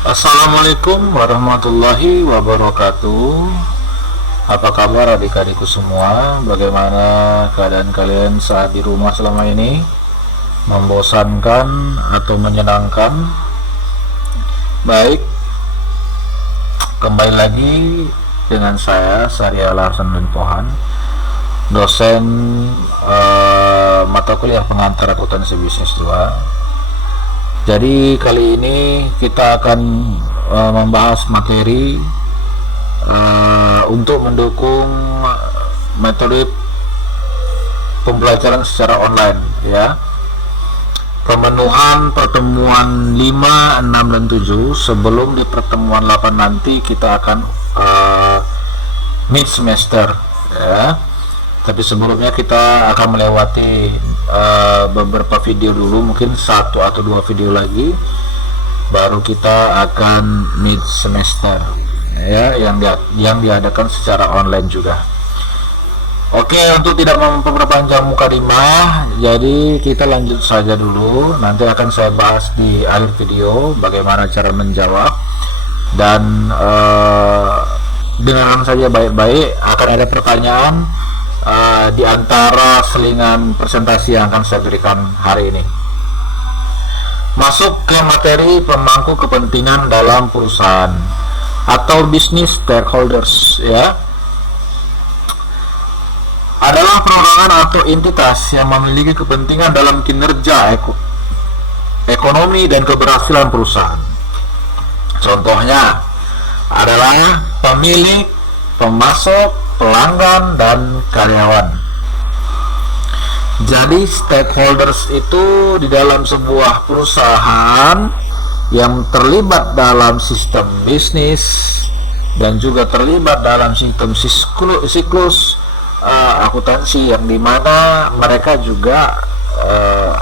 Assalamualaikum warahmatullahi wabarakatuh. Apa kabar adik-adikku semua? Bagaimana keadaan kalian saat di rumah selama ini? Membosankan atau menyenangkan? Baik, kembali lagi dengan saya Syahrial Hasan bin Pohan, dosen mata kuliah pengantar akuntansi bisnis 2. Jadi kali ini kita akan membahas materi untuk mendukung metode pembelajaran secara online, ya. Pemenuhan pertemuan 5, 6, dan 7. Sebelum di pertemuan 8 nanti kita akan mid semester, ya. Tapi sebelumnya kita akan melewati beberapa video dulu, mungkin 1 atau 2 video lagi, baru kita akan mid semester, ya, yang diadakan secara online juga. Oke, untuk tidak memperpanjang mukadimah, jadi kita lanjut saja dulu. Nanti akan saya bahas di akhir video bagaimana cara menjawab, dan dengarkan saja baik-baik. Akan ada pertanyaan di antara selingan presentasi yang akan saya berikan hari ini. Masuk ke materi pemangku kepentingan dalam perusahaan atau business stakeholders, ya, adalah perorangan atau entitas yang memiliki kepentingan dalam kinerja ekonomi dan keberhasilan perusahaan. Contohnya adalah pemilik, pemasok, pelanggan, dan karyawan. Jadi stakeholders itu di dalam sebuah perusahaan yang terlibat dalam sistem bisnis dan juga terlibat dalam sistem siklus akuntansi, yang dimana mereka juga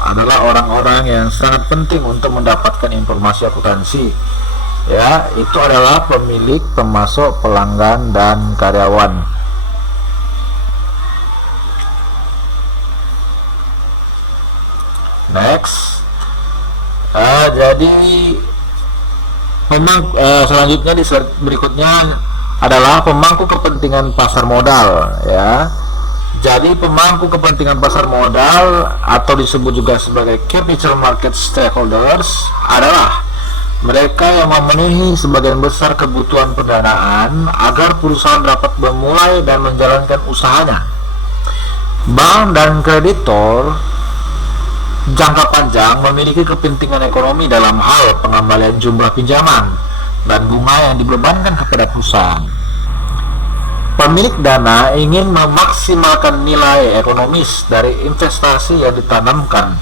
adalah orang-orang yang sangat penting untuk mendapatkan informasi akuntansi, ya. Itu adalah pemilik, pemasok, pelanggan, dan karyawan. Next, jadi selanjutnya di slide berikutnya adalah pemangku kepentingan pasar modal, ya. Jadi pemangku kepentingan pasar modal atau disebut juga sebagai capital market stakeholders adalah mereka yang memenuhi sebagian besar kebutuhan pendanaan agar perusahaan dapat memulai dan menjalankan usahanya. Bank dan kreditor jangka panjang memiliki kepentingan ekonomi dalam hal pengembalian jumlah pinjaman dan bunga yang dibebankan kepada perusahaan. Pemilik dana ingin memaksimalkan nilai ekonomis dari investasi yang ditanamkan,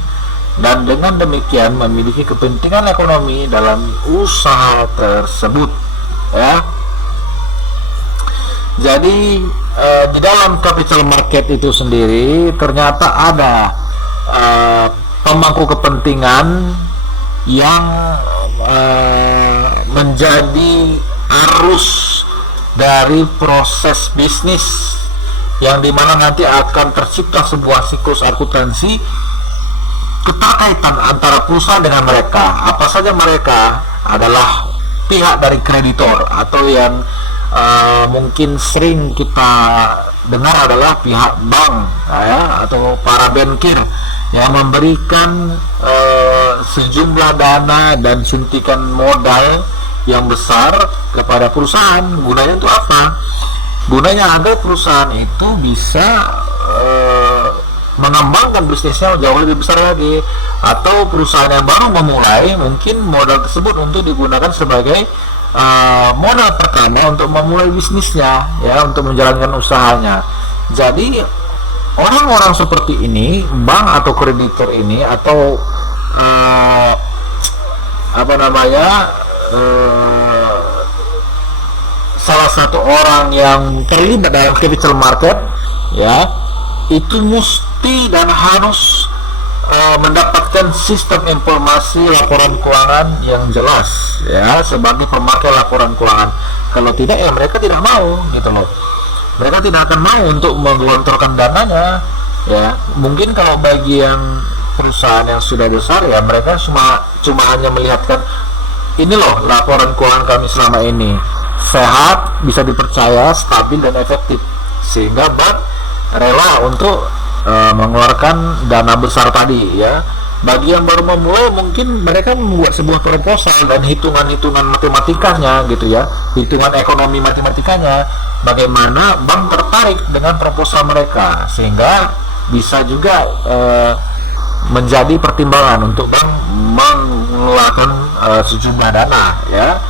dan dengan demikian memiliki kepentingan ekonomi dalam usaha tersebut, ya. Jadi di dalam capital market itu sendiri ternyata ada pemangku kepentingan yang menjadi arus dari proses bisnis, yang dimana nanti akan tercipta sebuah siklus akuntansi keterkaitan antara perusahaan dengan mereka. Apa saja mereka? Adalah pihak dari kreditor, atau yang mungkin sering kita dengar adalah pihak bank, ya, atau para bankir yang memberikan sejumlah dana dan suntikan modal yang besar kepada perusahaan. Gunanya itu apa? Gunanya agar perusahaan itu bisa mengembangkan bisnisnya jauh lebih besar lagi, atau perusahaan yang baru memulai, mungkin modal tersebut untuk digunakan sebagai modal pertama untuk memulai bisnisnya, ya, untuk menjalankan usahanya. Jadi orang-orang seperti ini, bank atau kreditor ini, atau salah satu orang yang terlibat dalam capital market, ya, itu mesti dan harus mendapatkan sistem informasi laporan keuangan yang jelas, ya, sebagai pemakai laporan keuangan. Kalau tidak, ya mereka tidak mau, gitu loh. Mereka tidak akan mau untuk menggelontorkan dananya, ya. Mungkin kalau bagi yang perusahaan yang sudah besar, ya mereka cuma hanya melihatkan ini loh laporan keuangan kami selama ini, sehat, bisa dipercaya, stabil dan efektif, sehingga bank rela untuk mengeluarkan dana besar tadi ya. Bagi yang baru memulai, mungkin mereka membuat sebuah proposal dan hitungan-hitungan matematikanya gitu ya, hitungan ekonomi matematikanya, bagaimana bank tertarik dengan proposal mereka, sehingga bisa juga menjadi pertimbangan untuk bank mengeluarkan sejumlah dana ya,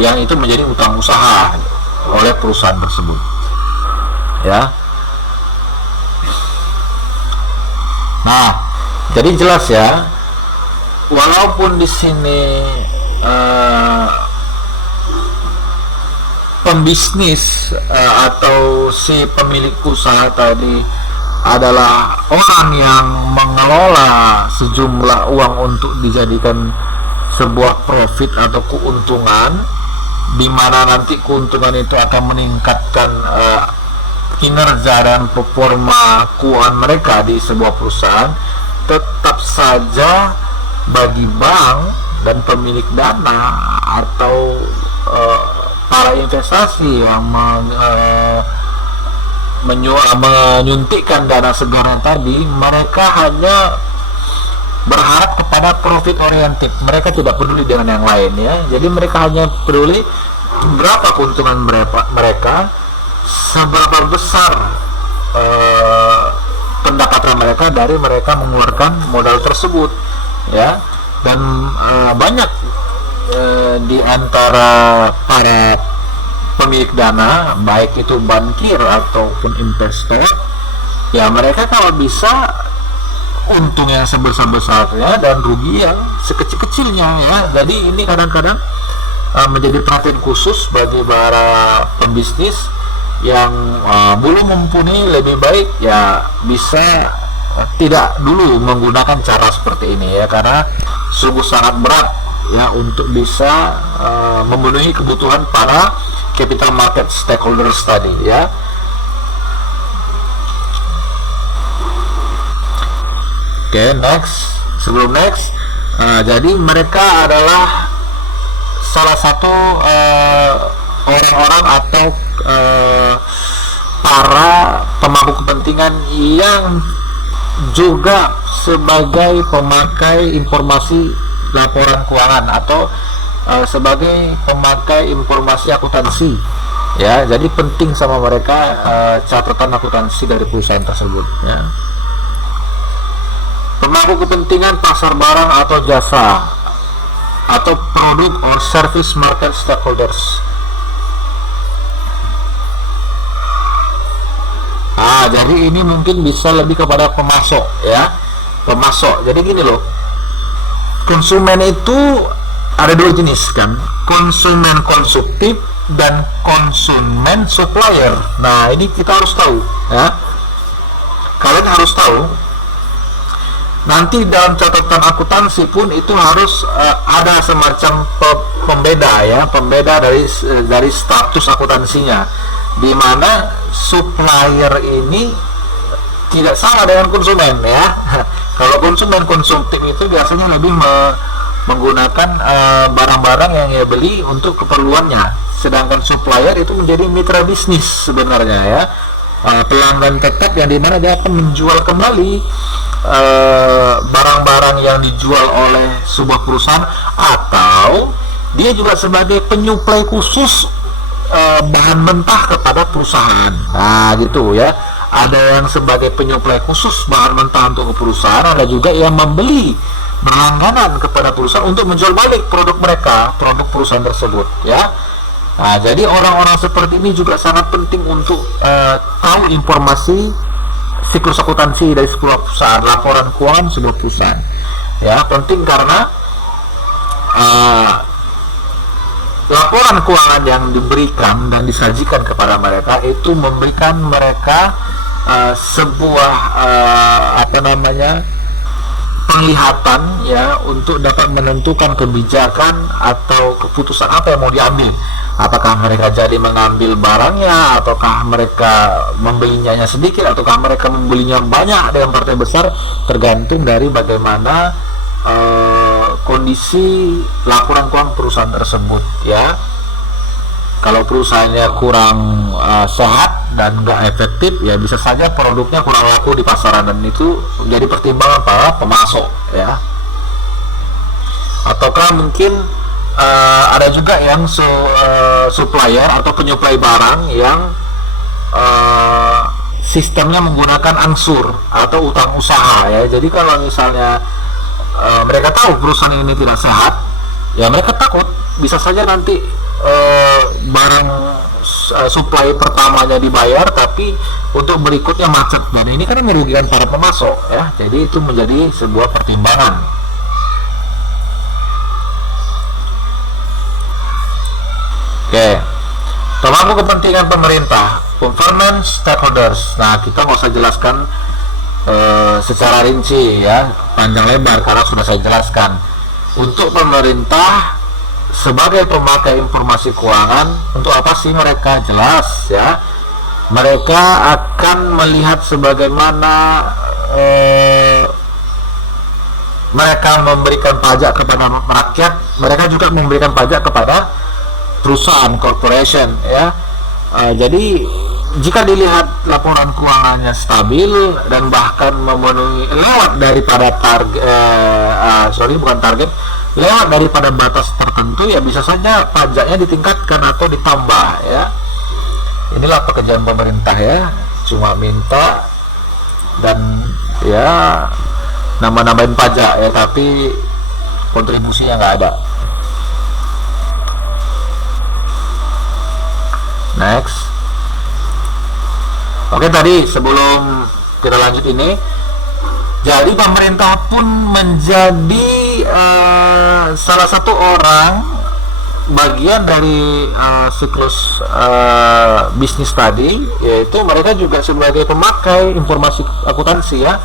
yang itu menjadi utang usaha oleh perusahaan tersebut ya. Nah, jadi jelas ya, walaupun di sini pembisnis atau si pemilik usaha tadi adalah orang yang mengelola sejumlah uang untuk dijadikan sebuah profit atau keuntungan, di mana nanti keuntungan itu akan meningkatkan kinerja dan performa keuangan mereka di sebuah perusahaan, tetap saja bagi bank dan pemilik dana atau para investasi yang menyuntikkan dana segarnya tadi, mereka hanya berharap kepada profit oriented. Mereka tidak peduli dengan yang lain ya. Jadi mereka hanya peduli berapa keuntungan mereka, seberapa besar pendapatan mereka dari mereka mengeluarkan modal tersebut ya. Dan banyak di antara para pemilik dana, baik itu bankir ataupun investor ya, mereka kalau bisa untung yang sebesar-besarnya dan rugi yang sekecil-kecilnya ya. Jadi ini kadang-kadang menjadi perhatian khusus bagi para pembisnis yang belum mumpuni. Lebih baik ya bisa tidak dulu menggunakan cara seperti ini ya, karena sungguh sangat berat ya untuk bisa memenuhi kebutuhan para capital market stakeholders tadi ya. Oke, next. Sebelum next, jadi mereka adalah salah satu orang-orang atau para pemangku kepentingan yang juga sebagai pemakai informasi laporan keuangan atau sebagai pemakai informasi akuntansi ya. Jadi penting sama mereka catatan akuntansi dari perusahaan tersebut ya. Pemangku kepentingan pasar barang atau jasa atau produk or service market stakeholders. Jadi ini mungkin bisa lebih kepada pemasok ya. Pemasok. Jadi gini loh, konsumen itu ada dua jenis kan, konsumen konsumtif dan konsumen supplier. Nah ini kita harus tahu ya, kalian harus tahu. Nanti dalam catatan akuntansi pun itu harus ada semacam pembeda ya, pembeda dari status akuntansinya, di mana supplier ini tidak sama dengan konsumen ya. Kalau konsumen konsumtif itu biasanya lebih menggunakan barang-barang yang ia beli untuk keperluannya, sedangkan supplier itu menjadi mitra bisnis sebenarnya ya, pelanggan tetap yang dimana dia akan menjual kembali barang-barang yang dijual oleh sebuah perusahaan, atau dia juga sebagai penyuplai khusus bahan mentah kepada perusahaan. Nah gitu ya, ada yang sebagai penyuplai khusus bahan mentah untuk perusahaan, ada juga yang membeli berlangganan kepada perusahaan untuk menjual balik produk mereka, produk perusahaan tersebut ya. Nah jadi orang-orang seperti ini juga sangat penting untuk tahu informasi siklus akuntansi dari sebuah perusahaan, laporan keuangan sebuah perusahaan ya. Penting karena laporan keuangan yang diberikan dan disajikan kepada mereka itu memberikan mereka sebuah penglihatan ya, untuk dapat menentukan kebijakan atau keputusan apa yang mau diambil. Apakah mereka jadi mengambil barangnya, ataukah mereka membelinya sedikit, ataukah mereka membelinya banyak dengan partai besar, tergantung dari bagaimana kondisi kondisi laporan keuangan perusahaan tersebut ya. Kalau perusahaannya kurang sehat dan nggak efektif, ya bisa saja produknya kurang laku di pasaran, dan itu menjadi pertimbangan para pemasok ya. Ataukah mungkin ada juga yang supplier atau penyuplai barang yang sistemnya menggunakan angsur atau utang usaha ya. Jadi kalau misalnya mereka tahu perusahaan ini tidak sehat, ya mereka takut bisa saja nanti barang supply pertamanya dibayar, tapi untuk berikutnya macet, dan ini kan merugikan para pemasok ya. Jadi itu menjadi sebuah pertimbangan. Oke, pemangku kepentingan pemerintah, governance stakeholders. Nah, kita nggak usah jelaskan secara rinci ya, panjang lebar, karena sudah saya jelaskan. Untuk pemerintah sebagai pemakai informasi keuangan, untuk apa sih mereka? Jelas ya, mereka akan melihat sebagaimana mereka memberikan pajak kepada rakyat, mereka juga memberikan pajak kepada perusahaan, corporation ya. Jadi jika dilihat laporan keuangannya stabil dan bahkan memenuhi lewat daripada lewat daripada batas tertentu, ya bisa saja pajaknya ditingkatkan atau ditambah ya. Inilah pekerjaan pemerintah ya, cuma minta dan ya nambah-nambahin pajak ya, tapi kontribusinya nggak ada. Next. Oke, tadi sebelum kita lanjut ini, jadi pemerintah pun menjadi salah satu orang bagian dari siklus bisnis tadi, yaitu mereka juga sebagai pemakai informasi akuntansi ya.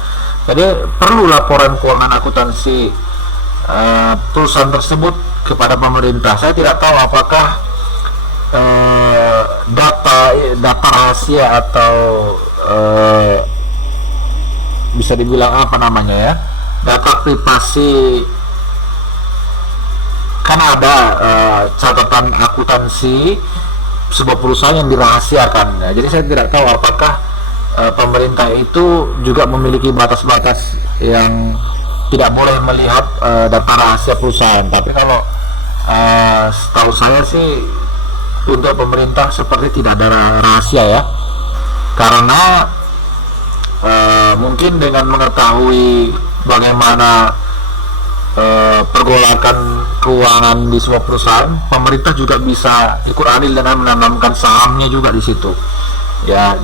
Jadi perlu laporan keuangan akuntansi perusahaan tersebut kepada pemerintah. Saya tidak tahu apakah data rahasia atau bisa dibilang apa namanya ya, data privasi, kan ada catatan akuntansi sebuah perusahaan yang dirahasiakan ya. Jadi saya tidak tahu apakah pemerintah itu juga memiliki batas-batas yang tidak boleh melihat data rahasia perusahaan. Tapi kalau setahu saya sih untuk pemerintah seperti tidak ada rahasia ya, karena mungkin dengan mengetahui bagaimana pergolakan keuangan di sebuah perusahaan, pemerintah juga bisa ikut andil dengan menanamkan sahamnya juga di situ ya.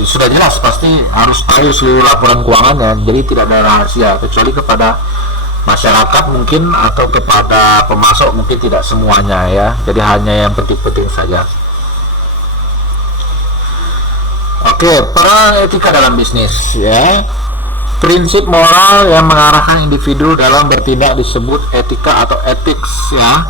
Sudah jelas pasti harus tahu seluruh laporan keuangannya, jadi tidak ada rahasia kecuali kepada masyarakat mungkin atau kepada pemasok, mungkin tidak semuanya ya, jadi hanya yang penting-penting saja. Oke, peran etika dalam bisnis ya. Prinsip moral yang mengarahkan individu dalam bertindak disebut etika atau ethics ya.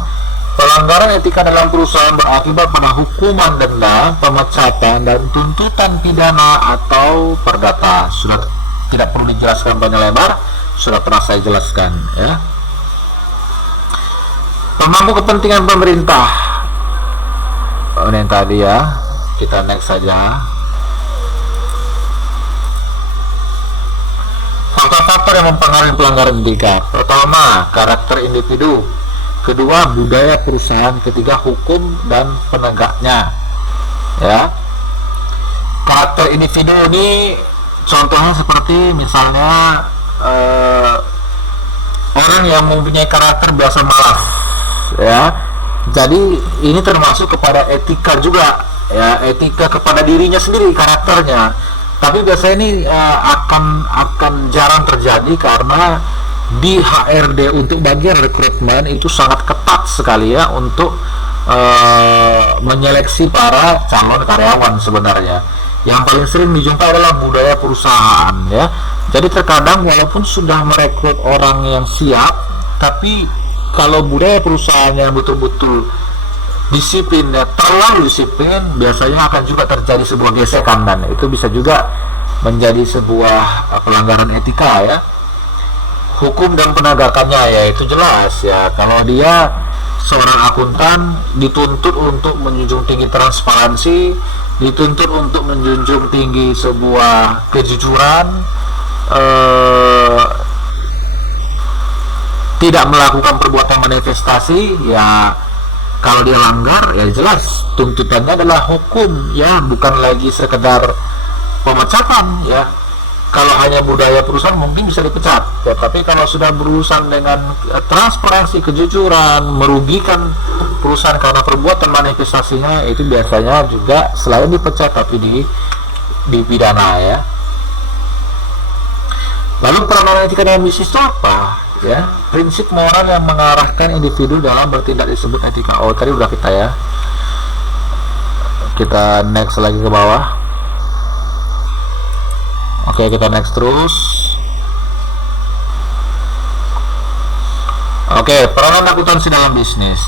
Pelanggaran etika dalam perusahaan berakibat pada hukuman denda, pemecatan, dan tuntutan pidana atau perdata. Sudah tidak perlu dijelaskan banyak lebar, sudah pernah saya jelaskan ya. Pemangku kepentingan pemerintah, ini yang tadi ya, kita next saja. Faktor-faktor yang mempengaruhi pelanggaran etika: pertama, karakter individu; kedua, budaya perusahaan; ketiga, hukum dan penegaknya ya. Karakter individu ini contohnya seperti misalnya orang yang mempunyai karakter biasa malas ya. Jadi ini termasuk kepada etika juga ya, etika kepada dirinya sendiri, karakternya. Tapi biasanya ini akan jarang terjadi karena di HRD untuk bagian rekrutmen itu sangat ketat sekali ya untuk menyeleksi para calon karyawan. Sebenarnya yang paling sering dijumpai adalah budaya perusahaan ya. Jadi terkadang walaupun sudah merekrut orang yang siap, tapi kalau budaya perusahaannya betul-betul disiplinnya terlalu disiplin, biasanya akan juga terjadi sebuah gesekan, dan itu bisa juga menjadi sebuah pelanggaran etika ya. hukum dan penegakannya, yaitu jelas ya, kalau dia seorang akuntan dituntut untuk menjunjung tinggi transparansi, dituntut untuk menjunjung tinggi sebuah kejujuran, tidak melakukan perbuatan manifestasi. Ya kalau dia langgar ya jelas tuntutannya adalah hukum ya, bukan lagi sekedar pemecatan ya. Kalau hanya budaya perusahaan mungkin bisa dipecat ya, tapi kalau sudah berurusan dengan transparansi, kejujuran, merugikan perusahaan karena perbuatan manifestasinya, itu biasanya juga selain dipecat tapi dipidana ya. Lalu peranan etika dalam bisnis itu apa ya? Prinsip moral yang mengarahkan individu dalam bertindak disebut etika. Oh, tadi udah kita ya. Kita next lagi ke bawah. Oke, kita next terus. Oke, peranan akuntansi dalam bisnis.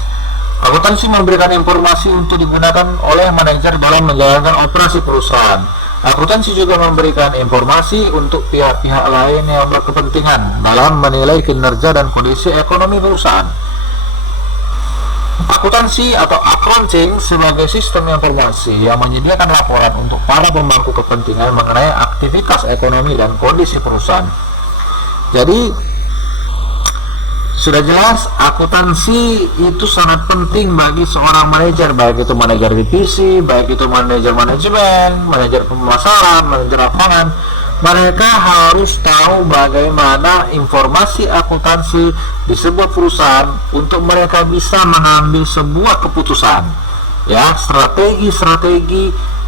Akuntansi memberikan informasi untuk digunakan oleh manajer dalam menjalankan operasi perusahaan. Akuntansi juga memberikan informasi untuk pihak-pihak lain yang berkepentingan dalam menilai kinerja dan kondisi ekonomi perusahaan. Akuntansi atau accounting sebagai sistem informasi yang menyediakan laporan untuk para pemangku kepentingan mengenai aktivitas ekonomi dan kondisi perusahaan. Jadi sudah jelas akuntansi itu sangat penting bagi seorang manajer, baik itu manajer divisi, baik itu manajer manajemen, manajer pemasaran, manajer lapangan. Mereka harus tahu bagaimana informasi akuntansi di sebuah perusahaan untuk mereka bisa mengambil sebuah keputusan ya, strategi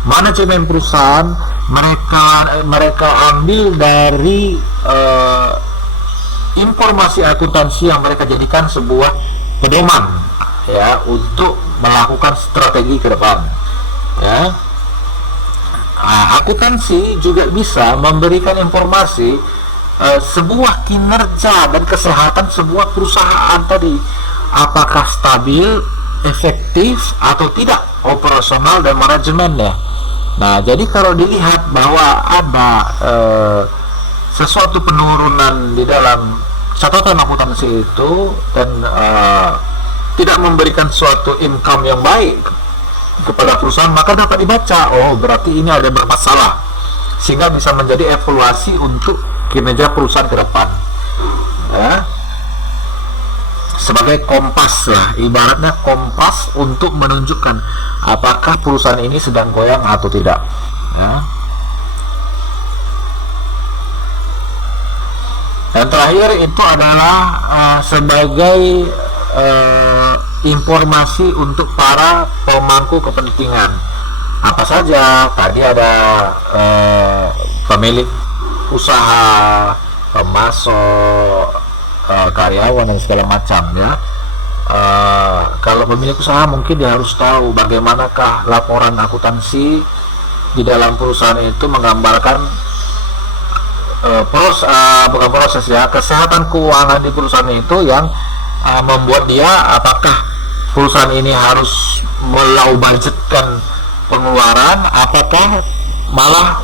manajemen perusahaan mereka ambil dari informasi akuntansi yang mereka jadikan sebuah pedoman ya untuk melakukan strategi ke depan ya. Akuntansi juga bisa memberikan informasi sebuah kinerja dan kesehatan sebuah perusahaan tadi, apakah stabil, efektif atau tidak operasional dan manajemennya. Nah, jadi kalau dilihat bahwa ada sesuatu penurunan di dalam catatan akuntansi itu dan tidak memberikan suatu income yang baik kepada perusahaan, maka dapat dibaca, oh berarti ini ada bermasalah, sehingga bisa menjadi evaluasi untuk kinerja perusahaan ke depan ya. Sebagai kompas lah, ibaratnya kompas untuk menunjukkan apakah perusahaan ini sedang goyang atau tidak ya. Dan terakhir itu adalah sebagai informasi untuk para pemangku kepentingan. Apa saja? Tadi ada pemilik usaha, pemasok, karyawan dan segala macam ya. Kalau pemilik usaha mungkin dia harus tahu bagaimanakah laporan akuntansi di dalam perusahaan itu menggambarkan bukan proses ya, kesehatan keuangan di perusahaan itu yang membuat dia apakah perusahaan ini harus melau budgetkan pengeluaran, apakah malah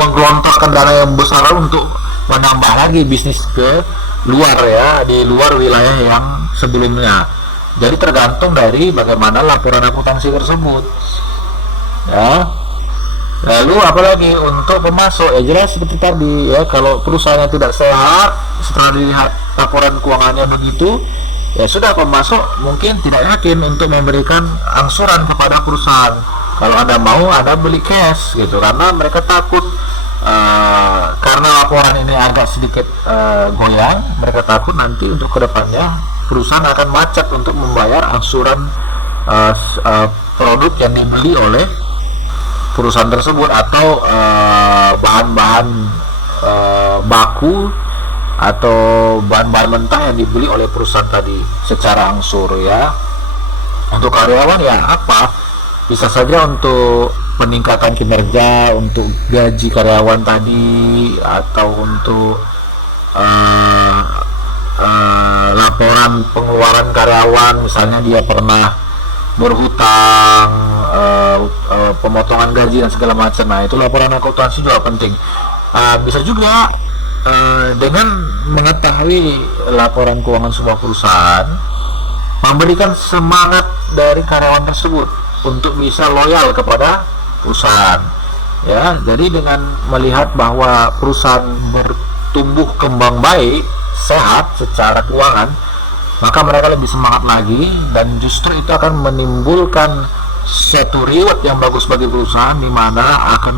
menggelontorkan dana yang besar untuk menambah lagi bisnis ke luar ya, di luar wilayah yang sebelumnya. Jadi tergantung dari bagaimana laporan akuntansi tersebut ya. Lalu apalagi untuk pemasok ya, jelas seperti tadi ya, kalau perusahaannya tidak sehat setelah dilihat laporan keuangannya begitu ya sudah, pemasok mungkin tidak yakin untuk memberikan angsuran kepada perusahaan. Kalau Anda mau, Anda beli cash gitu, karena mereka takut karena laporan ini agak sedikit goyang, mereka takut nanti untuk kedepannya perusahaan akan macet untuk membayar angsuran produk yang dibeli oleh perusahaan tersebut, atau bahan-bahan baku atau bahan-bahan mentah yang dibeli oleh perusahaan tadi secara angsur ya. Untuk karyawan ya apa, bisa saja untuk peningkatan kinerja, untuk gaji karyawan tadi, atau untuk laporan pengeluaran karyawan, misalnya dia pernah berhutang, pemotongan gaji dan segala macam. Nah, itu laporan akuntansi juga penting. Bisa juga dengan mengetahui laporan keuangan sebuah perusahaan, memberikan semangat dari karyawan tersebut untuk bisa loyal kepada perusahaan. Ya, jadi dengan melihat bahwa perusahaan bertumbuh kembang baik, sehat secara keuangan, maka mereka lebih semangat lagi, dan justru itu akan menimbulkan suatu reward yang bagus bagi perusahaan, di mana akan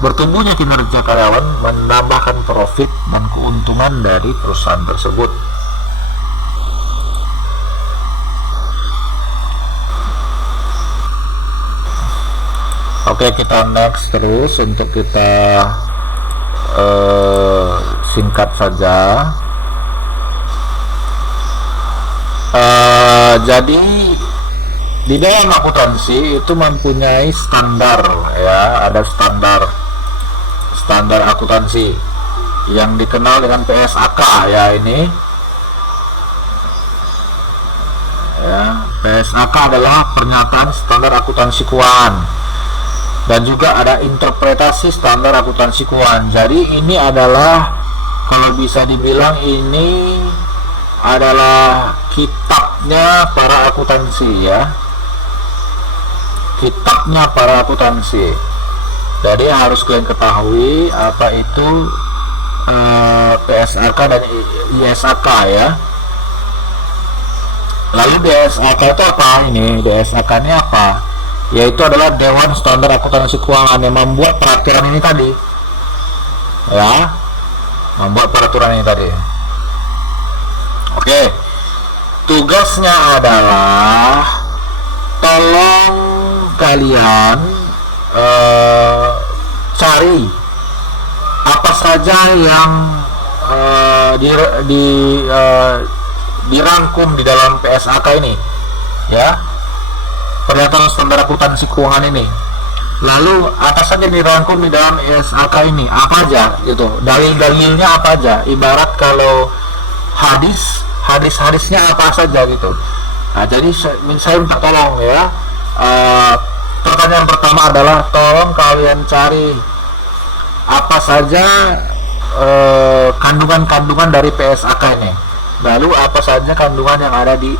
bertumbuhnya kinerja karyawan, menambahkan profit dan keuntungan dari perusahaan tersebut. Oke, kita next terus untuk kita singkat saja. Jadi di dalam akuntansi itu mempunyai standar, ya, ada standar akuntansi yang dikenal dengan PSAK, ya, ini ya. PSAK adalah pernyataan standar akuntansi keuangan, dan juga ada interpretasi standar akuntansi keuangan. Jadi ini adalah, kalau bisa dibilang, ini adalah kitabnya para akuntansi, ya, kitabnya para akuntansi. Jadi harus kalian ketahui apa itu PSAK dan ISAK, ya. Lalu DSAK itu apa? Ini DSAK ini apa? Yaitu adalah Dewan Standar Akuntansi Keuangan yang membuat peraturan ini tadi, ya, membuat peraturan ini tadi. Oke, tugasnya adalah tolong kalian cari apa saja yang dirangkum di dalam PSAK ini, ya, pernyataan standar akuntansi keuangan ini. Lalu apa saja dirangkum di dalam ISAK ini, apa aja gitu, dalil-dalilnya apa aja, ibarat kalau hadisnya apa saja gitu. Nah, jadi saya minta tolong, ya, pertanyaan pertama adalah tolong kalian cari apa saja kandungan-kandungan dari PSAK ini, lalu apa saja kandungan yang ada di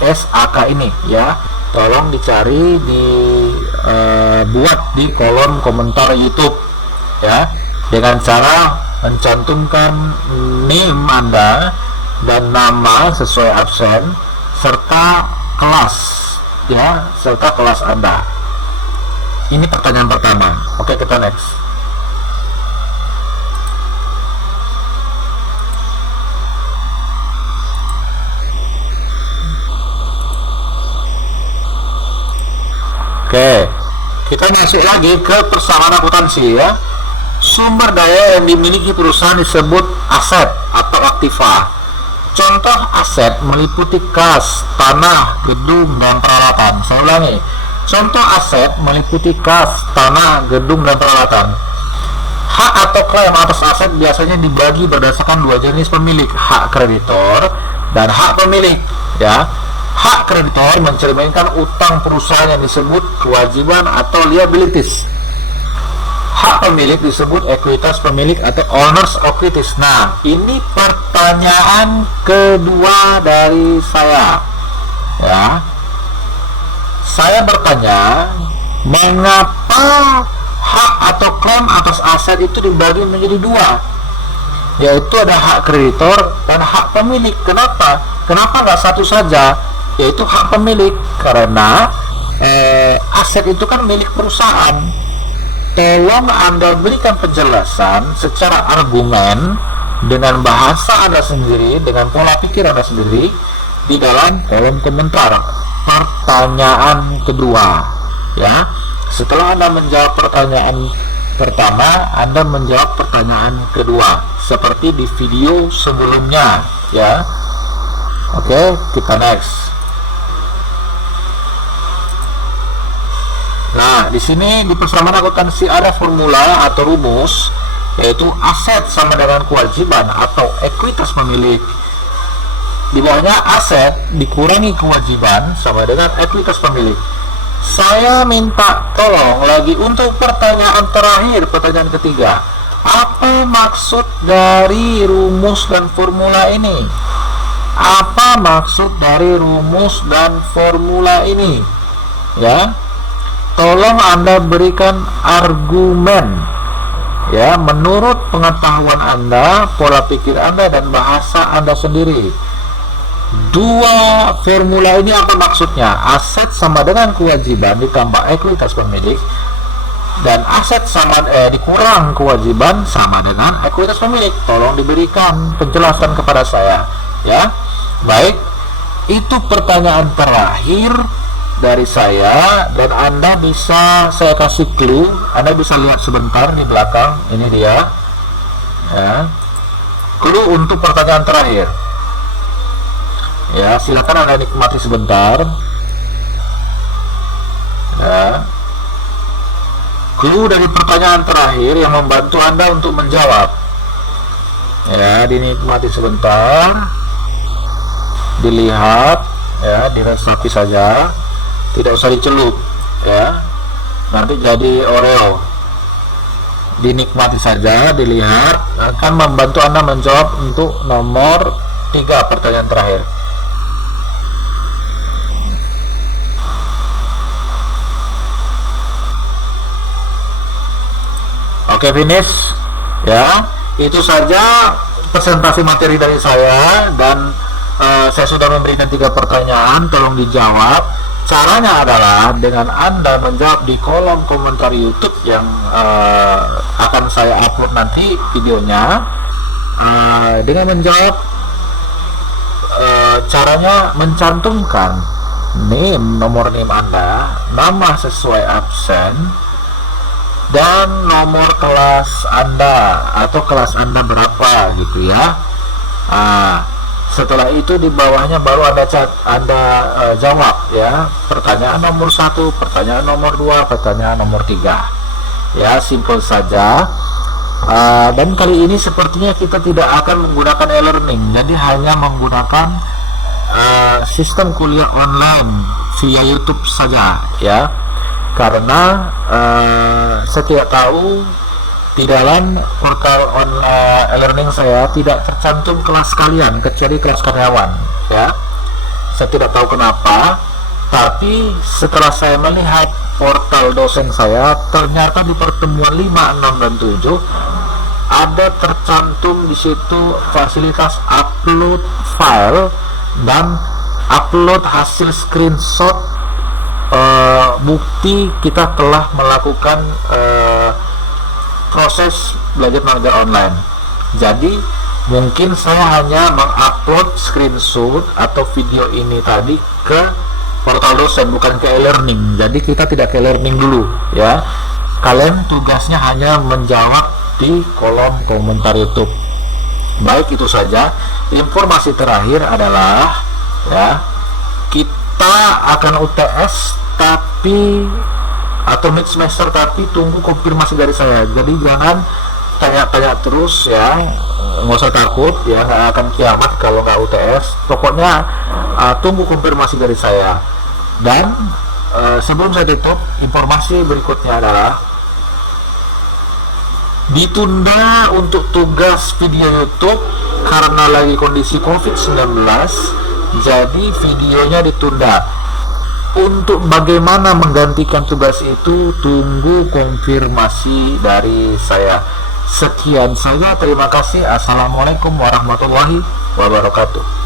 ISAK ini, ya. Tolong dicari, buat di kolom komentar YouTube, ya, dengan cara mencantumkan name Anda dan nama sesuai absen serta kelas, ya, serta kelas Anda. Ini pertanyaan pertama. Oke, kita next. Oke, kita masuk lagi ke persamaan akuntansi, ya. Sumber daya yang dimiliki perusahaan disebut aset atau aktiva. Contoh aset meliputi kas, tanah, gedung, dan peralatan. Saya ulangi, contoh aset meliputi kas, tanah, gedung, dan peralatan. Hak atau klaim atas aset biasanya dibagi berdasarkan dua jenis pemilik, hak kreditor dan hak pemilik, ya. Hak kreditor mencerminkan utang perusahaan yang disebut kewajiban atau liabilities. Hak pemilik disebut ekuitas pemilik atau owner's equities. Nah, ini pertanyaan kedua dari saya, ya. Saya bertanya, mengapa hak atau klaim atas aset itu dibagi menjadi dua, yaitu ada hak kreditor dan hak pemilik? Kenapa nggak satu saja, yaitu hak pemilik? Karena aset itu kan milik perusahaan. Tolong Anda berikan penjelasan secara argumen dengan bahasa Anda sendiri, dengan pola pikir Anda sendiri di dalam kolom komentar pertanyaan kedua, ya. Setelah Anda menjawab pertanyaan pertama, Anda menjawab pertanyaan kedua seperti di video sebelumnya, ya. Oke, kita next. Nah, di sini di persamaan akuntansi ada formula atau rumus, yaitu aset sama dengan kewajiban atau ekuitas pemilik. Di bawahnya aset dikurangi kewajiban sama dengan ekuitas pemilik. Saya minta tolong lagi untuk pertanyaan terakhir, pertanyaan ketiga. Apa maksud dari rumus dan formula ini? Apa maksud dari rumus dan formula ini? Ya, tolong Anda berikan argumen. Ya, menurut pengetahuan Anda, pola pikir Anda, dan bahasa Anda sendiri. Dua formula ini apa maksudnya? Aset sama dengan kewajiban ditambah ekuitas pemilik, dan aset sama dikurang kewajiban sama dengan ekuitas pemilik. Tolong diberikan penjelasan kepada saya, ya. Baik, itu pertanyaan terakhir dari saya, dan Anda bisa saya kasih clue. Anda bisa lihat sebentar di belakang, ini dia, ya, clue untuk pertanyaan terakhir. Ya, silakan Anda nikmati sebentar. Ya, clue dari pertanyaan terakhir yang membantu Anda untuk menjawab. Ya, dinikmati sebentar, dilihat, ya, diresapi saja, tidak usah dicelup, ya, nanti jadi Oreo. Dinikmati saja, dilihat, akan membantu Anda menjawab untuk nomor 3, pertanyaan terakhir. Oke, finish, ya. Itu saja presentasi materi dari saya, dan saya sudah memberikan 3 pertanyaan. Tolong dijawab. Caranya adalah dengan Anda menjawab di kolom komentar YouTube yang akan saya upload nanti videonya. Dengan menjawab, caranya mencantumkan nomor NIM Anda, nama sesuai absen, dan nomor kelas Anda atau kelas Anda berapa gitu ya. Setelah itu di bawahnya baru Anda jawab, ya, pertanyaan nomor 1, pertanyaan nomor 2, pertanyaan nomor 3. Ya, simple saja. Dan kali ini sepertinya kita tidak akan menggunakan e-learning, jadi hanya menggunakan sistem kuliah online via YouTube saja, ya. Karena saya tidak tahu di dalam portal e-learning saya tidak tercantum kelas kalian kecuali kelas karyawan, ya. Saya tidak tahu kenapa, tapi setelah saya melihat portal dosen saya, ternyata di pertemuan 5, 6, dan 7 ada tercantum di situ fasilitas upload file dan upload hasil screenshot bukti kita telah melakukan proses belajar mengajar online. Jadi mungkin saya hanya mengupload screenshot atau video ini tadi ke portal dosen, bukan ke e-learning. Jadi kita tidak ke e-learning dulu, ya. Kalian tugasnya hanya menjawab di kolom komentar YouTube. Baik, itu saja. Informasi terakhir adalah, ya, kita akan UTS tapi atau mid semester, tapi tunggu konfirmasi dari saya. Jadi jangan tanya-tanya terus, ya, nggak usah takut, ya, nggak akan kiamat kalau nggak UTS. Pokoknya tunggu konfirmasi dari saya. Dan sebelum saya tutup, informasi berikutnya adalah ditunda untuk tugas video YouTube karena lagi kondisi COVID-19, jadi videonya ditunda. Untuk bagaimana menggantikan tugas itu, tunggu konfirmasi dari saya. Sekian saja, terima kasih. Assalamualaikum warahmatullahi wabarakatuh.